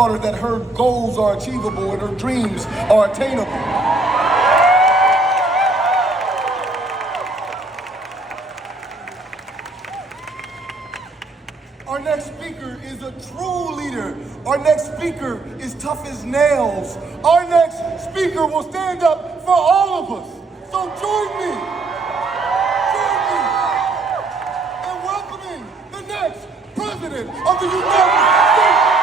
that her goals are achievable and her dreams are attainable. Our next speaker is a true leader. Our next speaker is tough as nails. Our next speaker will stand up for all of us. So join me in welcoming the next President of the United States.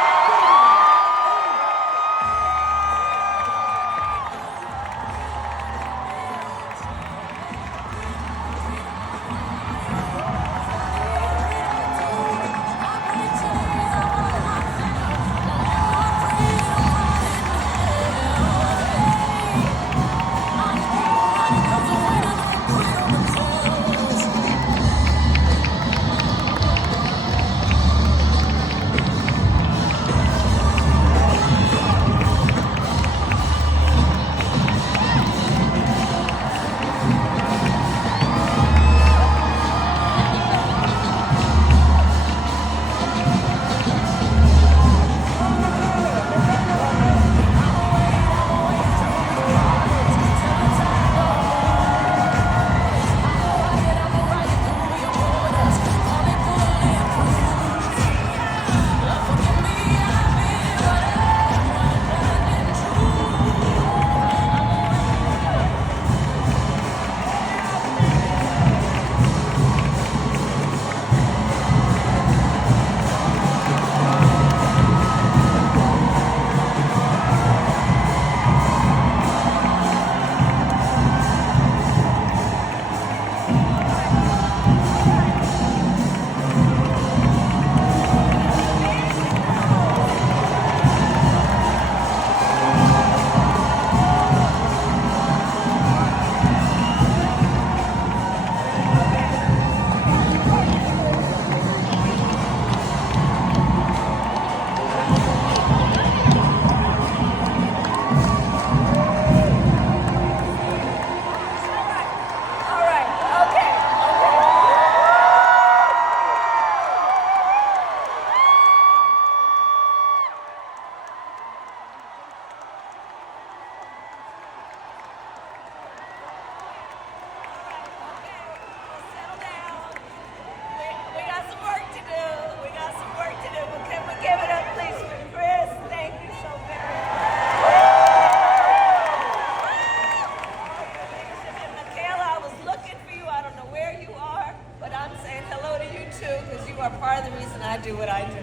Do what I do.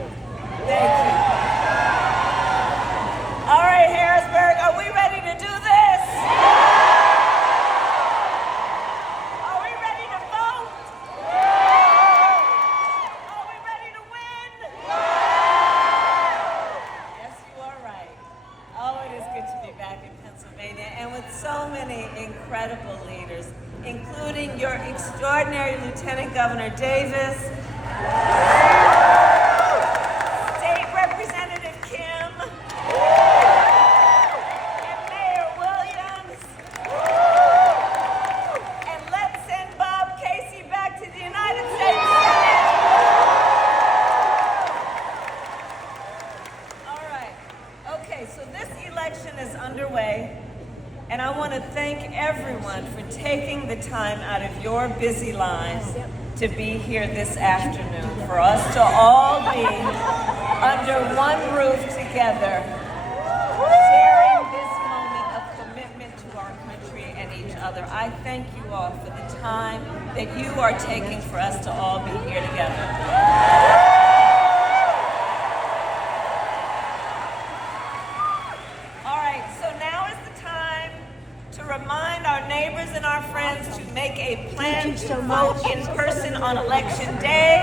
Thank you. All right, Harrisburg, are we ready to do this? Are we ready to vote? Are we ready to win? Yes, you are right. Oh, it is good to be back in Pennsylvania and with so many incredible leaders, including your extraordinary Lieutenant Governor Davis, and I want to thank everyone for taking the time out of your busy lives to be here this afternoon, for us to all be under one roof together, sharing this moment of commitment to our country and each other. I thank you all for the time that you are taking for us to all be here together. Remind our neighbors and our friends to make a plan to vote in person on election day,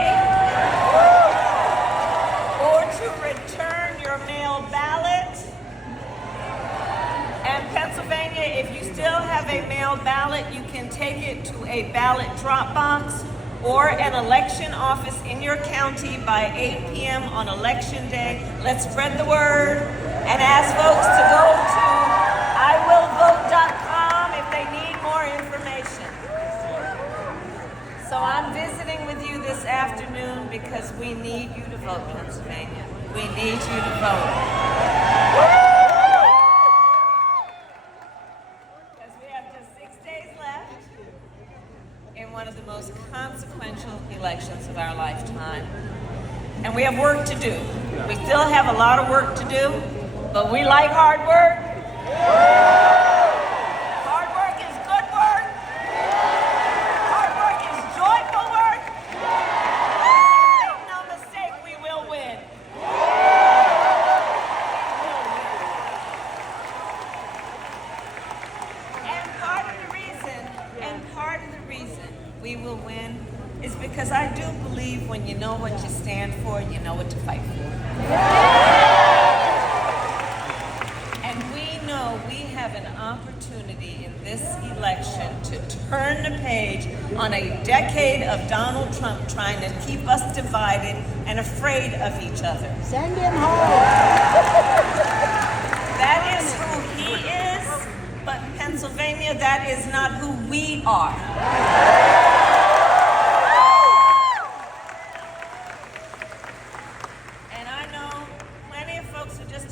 or to return your mail ballot. And Pennsylvania, if you still have a mail ballot, you can take it to a ballot drop box or an election office in your county by 8 p.m. on election day. Let's spread the word and ask folks to go to iwillvote.com if they need more information. So I'm visiting with you this afternoon because we need you to vote, Pennsylvania. we need you to vote. Because we have just 6 days left in one of the most consequential elections of our lifetime. And we have work to do. We still have a lot of work to do, but we like hard work. Hard work is good work. Hard work is joyful work. Make no mistake, we will win. And part of the reason we will win is because I do believe when you know what you stand for, you know what to fight for. And we know we have an opportunity in this election to turn the page on a decade of Donald Trump trying to keep us divided and afraid of each other. Send him home. That is who he is, but Pennsylvania, that is not who we are.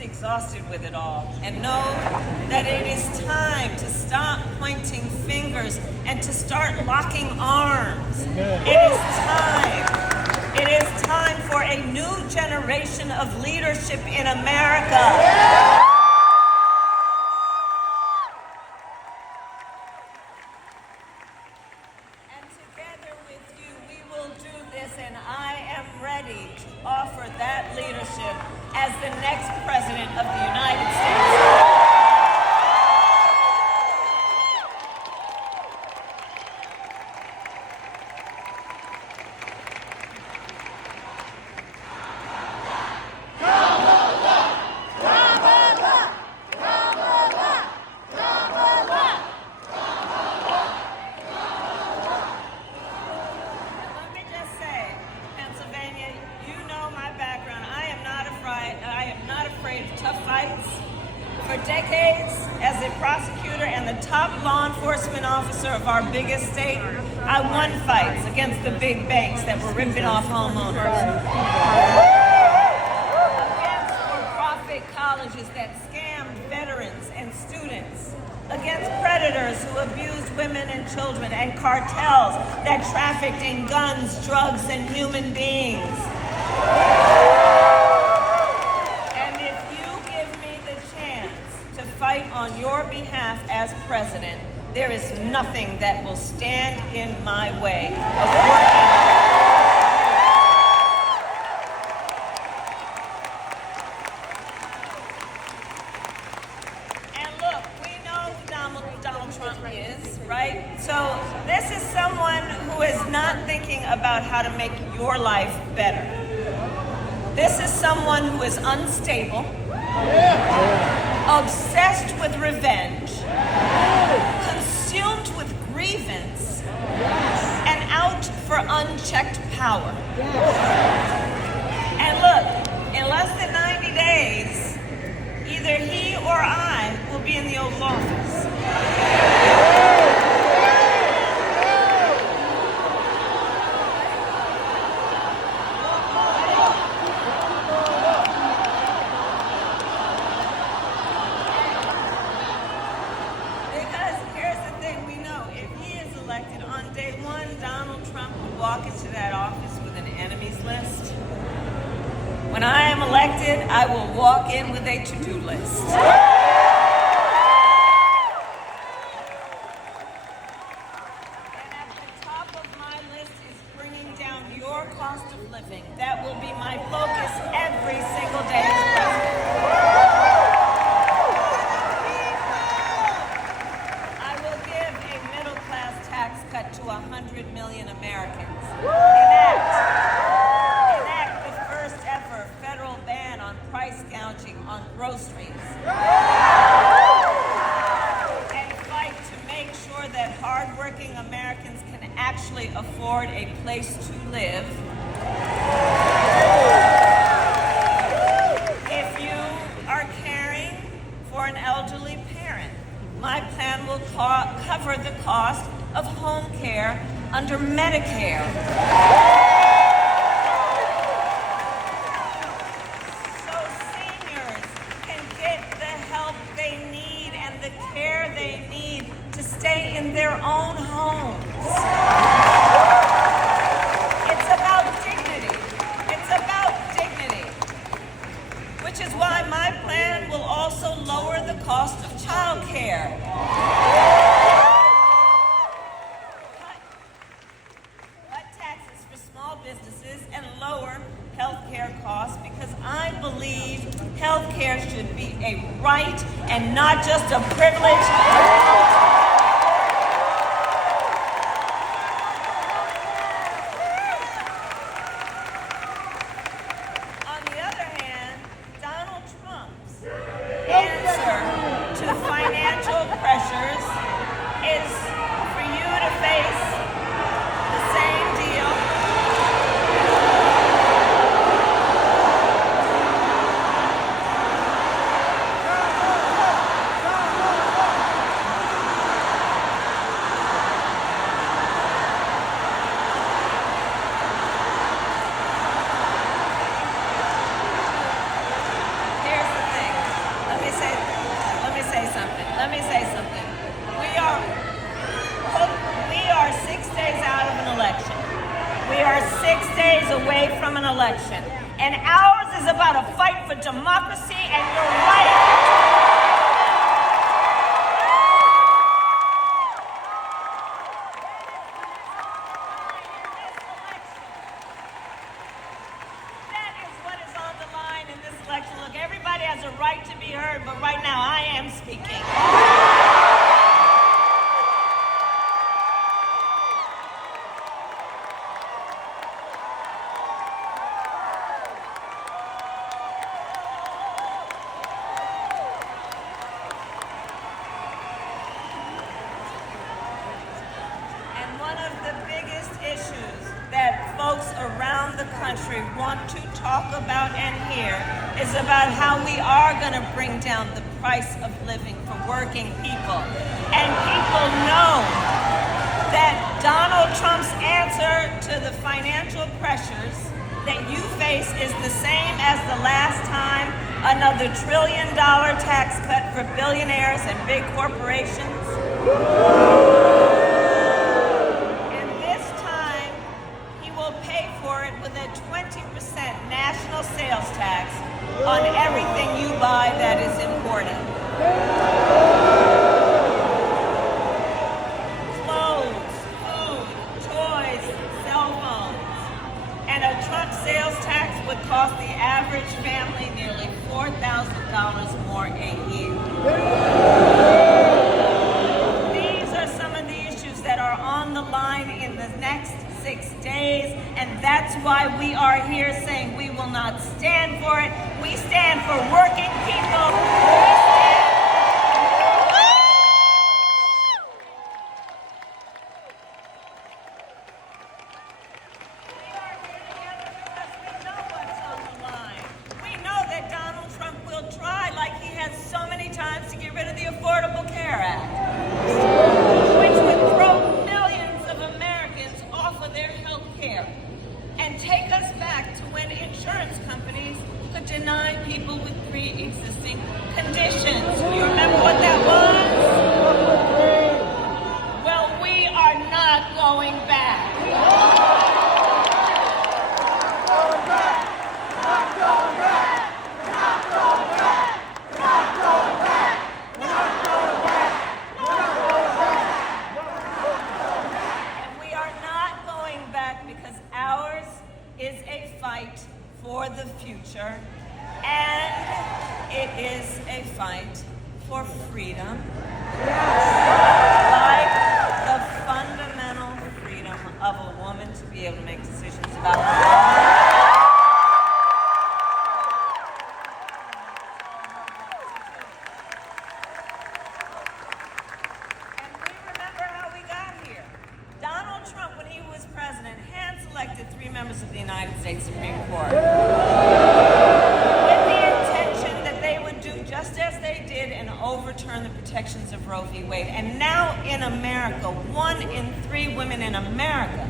Exhausted with it all, and know that it is time to stop pointing fingers and to start locking arms. It is time for a new generation of leadership in America. And together with you, we will do this, and I am ready to offer that leadership as the next President of the United States. Let me just say, Pennsylvania, you know my background. I am not afraid of tough fights. For decades, as a prosecutor and the top law enforcement officer of our biggest state, I won fights against the big banks that were ripping off homeowners. Against for-profit colleges that scammed veterans and students. Against predators who abused women and children, and cartels that trafficked in guns, drugs, and human beings. Fight on your behalf as president, there is nothing that will stand in my way of working. And look, we know who Donald Trump is, right? So this is someone who is not thinking about how to make your life better. This is someone who is unstable, obsessed with revenge, consumed with grievance, and out for unchecked power. And look, in less than 90 days, either he or I will be in the Oval Office. On day one, Donald Trump will walk into that office with an enemies list. When I am elected, I will walk in with a to-do list. And at the top of my list is bringing down your cost of living. That will be my focus every single day as president. Cut to 100 million Americans. Enact the first ever federal ban on price gouging on groceries. And fight to make sure that hardworking Americans can actually afford a place to live. If you are caring for an elderly parent, my plan will cover the cost of home care under Medicare. stay in their own homes. It's about dignity. It's about dignity. Which is why my plan will also lower the cost of childcare. Cut taxes for small businesses and lower health care costs, because I believe health care should be a right and not just a privilege. On the other hand, Donald Trump's answer to financial pressures is for you to face the same deal. Let me say something. We are 6 days out of an election. We are 6 days away from an election. And ours is about a fight for democracy and your right. That is what is on the line in this election. Look, everybody has a right to be heard, but right now I am speaking. Issues that folks around the country want to talk about and hear is about how we are going to bring down the price of living for working people. And people know that Donald Trump's answer to the financial pressures that you face is the same as the last time: another $1 trillion tax cut for billionaires and big corporations. With a 20% national sales tax on everything you buy that is imported. Clothes, food, toys, cell phones. And a Trump sales tax would cost the average family nearly $4,000 more a year. These are some of the issues that are on the line in the next 6 days, and that's why we are here saying we will not stand for it. We stand for working people. We are here together because we know what's on the line. We know that Donald Trump will try, like he has so many times, to get rid of the Affordable Care Act, which would throw millions of Americans off of their health care and take us back to when insurance companies could deny people with pre-existing conditions. You remember what that was? Well, we are not going back. Is a fight for the future, and it is a fight for freedom, like the fundamental freedom of a woman to be able to make decisions about her life. And we remember how we got here. Donald Trump, when he was president, hand-selected 3 members of the United States Supreme Court with the intention that they would do just as they did and overturn the protections of Roe v. Wade. And now in America, 1 in 3 women in America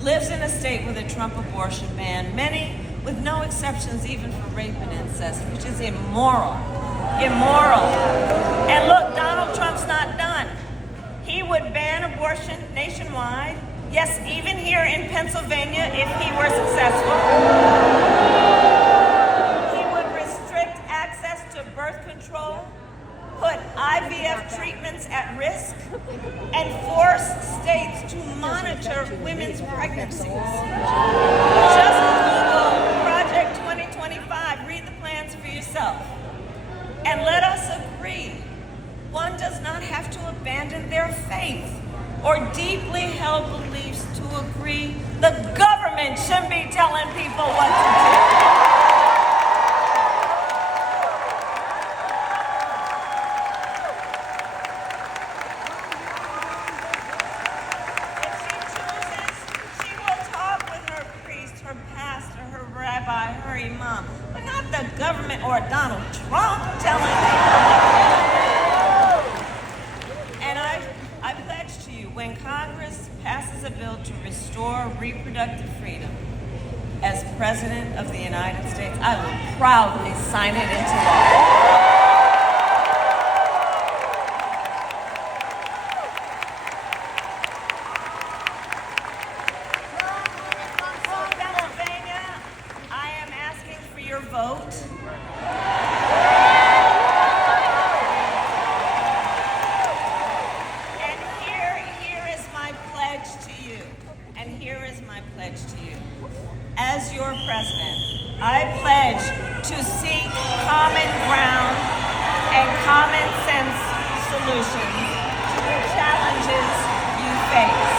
lives in a state with a Trump abortion ban, many with no exceptions even for rape and incest, which is immoral. Immoral. And look, Donald Trump's not done. He would ban abortion nationwide. Yes, even here in Pennsylvania, if he were successful. He would restrict access to birth control, put IVF treatments at risk, and force states to monitor women's pregnancies. Just Google Project 2025, read the plans for yourself. And let us agree, one does not have to abandon their faith or deeply held beliefs to agree the government shouldn't be telling people what to do. Her imam, but not the government or Donald Trump telling people. And I pledge to you, when Congress passes a bill to restore reproductive freedom, as President of the United States, I will proudly sign it into law. Vote. And here is my pledge to you. And here is my pledge to you. As your president, I pledge to seek common ground and common sense solutions to the challenges you face.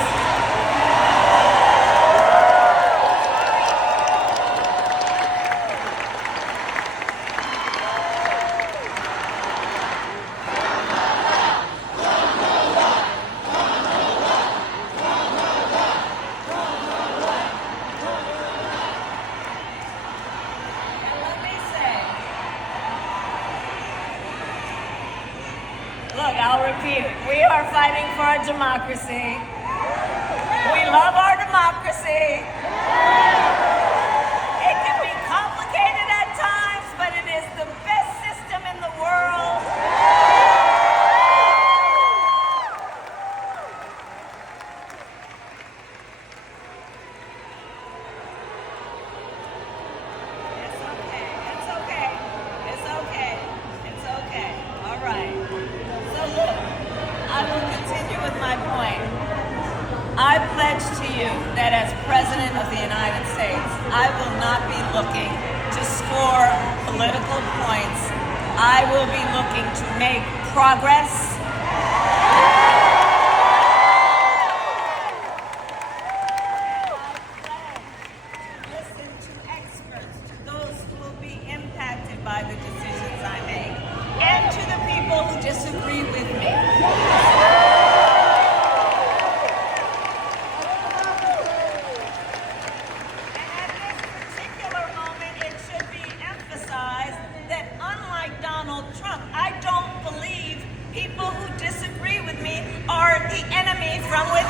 Look, I'll repeat it. We are fighting for our democracy. We love our democracy. It can be complicated at times, but it is the best system in the world. It's okay. It's okay. It's okay. It's okay. All right. So look, I will continue with my point. I pledge to you that as President of the United States, I will not be looking to score political points. I will be looking to make progress. Listen to experts, to those who will be impacted by the decisions I make, and to the people who disagree with me. And at this particular moment, it should be emphasized that unlike Donald Trump, I don't believe people who disagree with me are the enemy from within.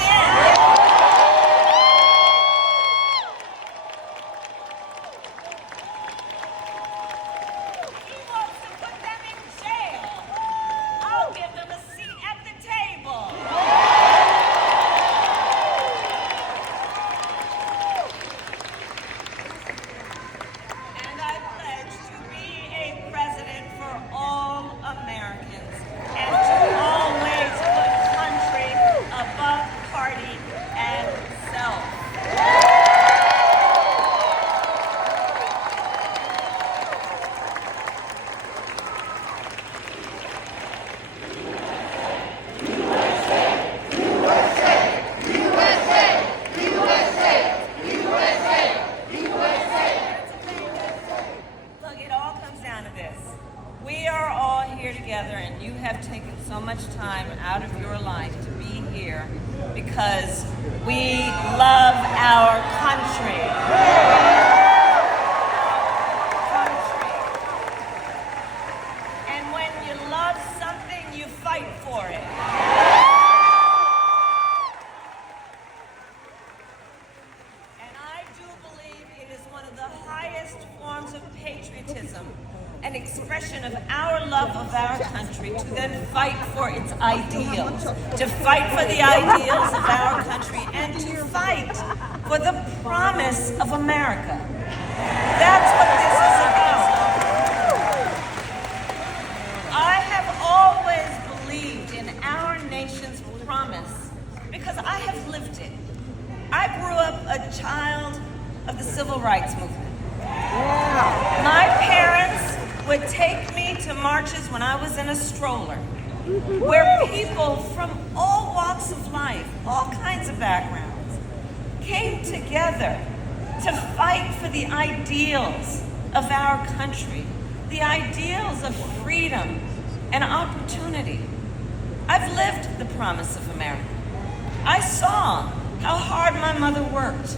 Together, and you have taken so much time out of your life to be here because we love our country. And when you love something, you fight for it. And I do believe it is one of the highest forms of patriotism, an expression of our love of of our country to then fight for its ideals, to fight for the ideals of our country, and to fight for the promise of America. That's what this is about. I have always believed in our nation's promise because I have lived it. I grew up a child of the civil rights movement. My parents would take me to marches when I was in a stroller, where people from all walks of life, all kinds of backgrounds, came together to fight for the ideals of our country, the ideals of freedom and opportunity. I've lived the promise of America. I saw how hard my mother worked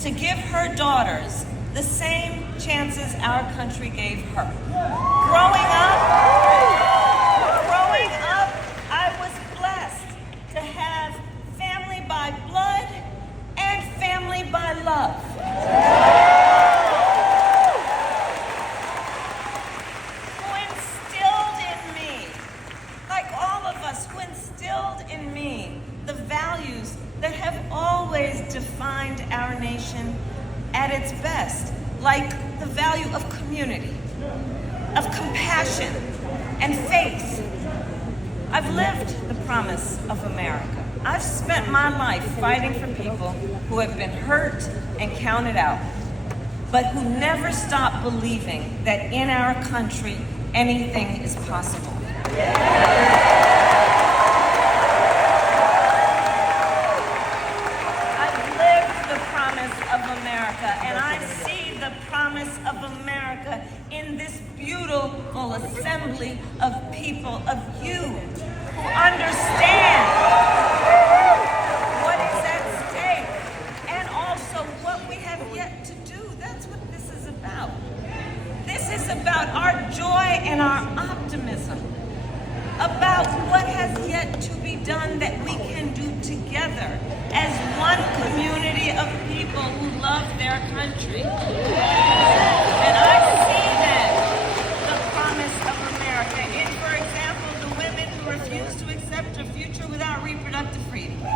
to give her daughters the same chances our country gave her. Growing up, I was blessed to have family by blood and family by love. Who instilled in me, like all of us, who instilled in me the values that have always defined our nation at its best, like the value of community, of compassion, and faith. I've lived the promise of America. I've spent my life fighting for people who have been hurt and counted out, but who never stop believing that in our country, anything is possible. And I see the promise of America in this beautiful assembly of people, of you who understand what is at stake and also what we have yet to do. That's what this is about. This is about our joy and our optimism, about what has yet to be done that we can do together as one community of people who love their country. And I see that, the promise of America, in, for example, the women who refuse to accept a future without reproductive freedom. I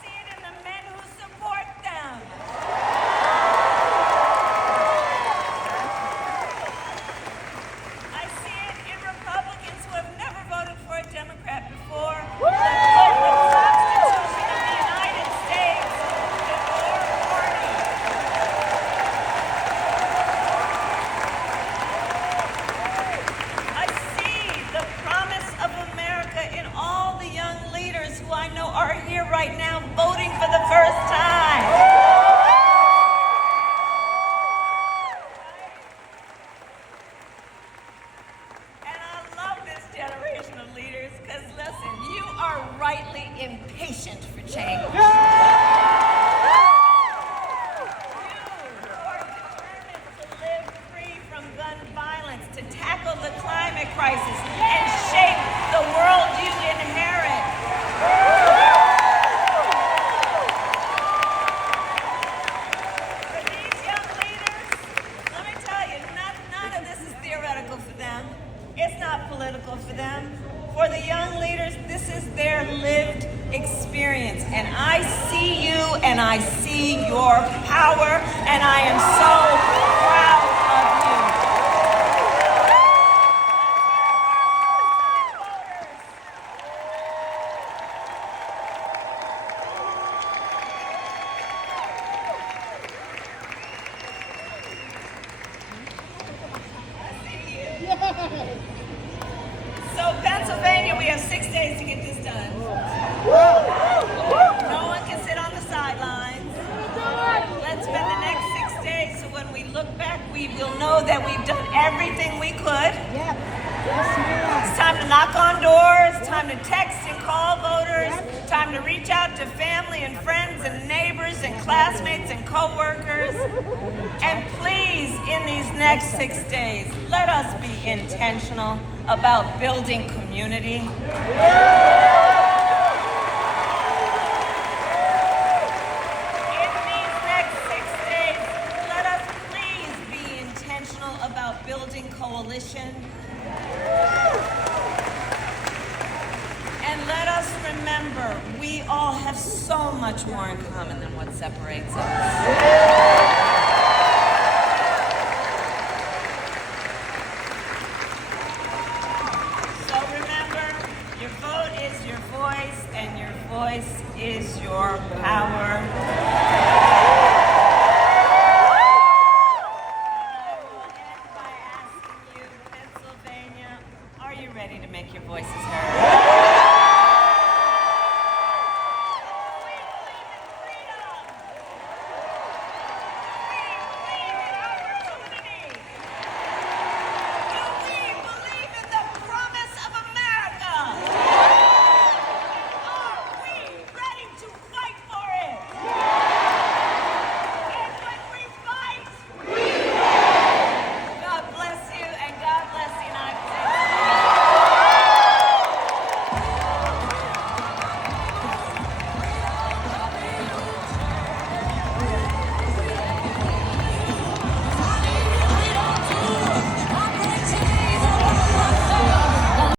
see it in the men who support them. I see it in Republicans who have never voted for a Democrat before. The Constitution of the United States is your party. I see the promise of America in all the young leaders who I know are here right now voting for the first time. And I love this generation of leaders because, listen, you are rightly impatient for change. You are determined to live free from gun violence, to tackle the climate crisis, and shape the world you inherit. For these young leaders, let me tell you, none of this is theoretical for them. It's not political for them. For the young leaders, this is their lived experience. And I see you and I see your power, and I am so proud of you. So Pennsylvania, we have 6 days to get this done. No one can sit on the sidelines. Let's spend the next 6 days so when we look back, we will know that we've done everything we could. It's time to knock on doors, time to text and call voters, time to reach out to family and friends and neighbors and classmates and co-workers. And please, in these next 6 days, let us be intentional about building community. In these next 6 days, let us please about building coalition. And let us remember, we all have so much more in common than what separates us.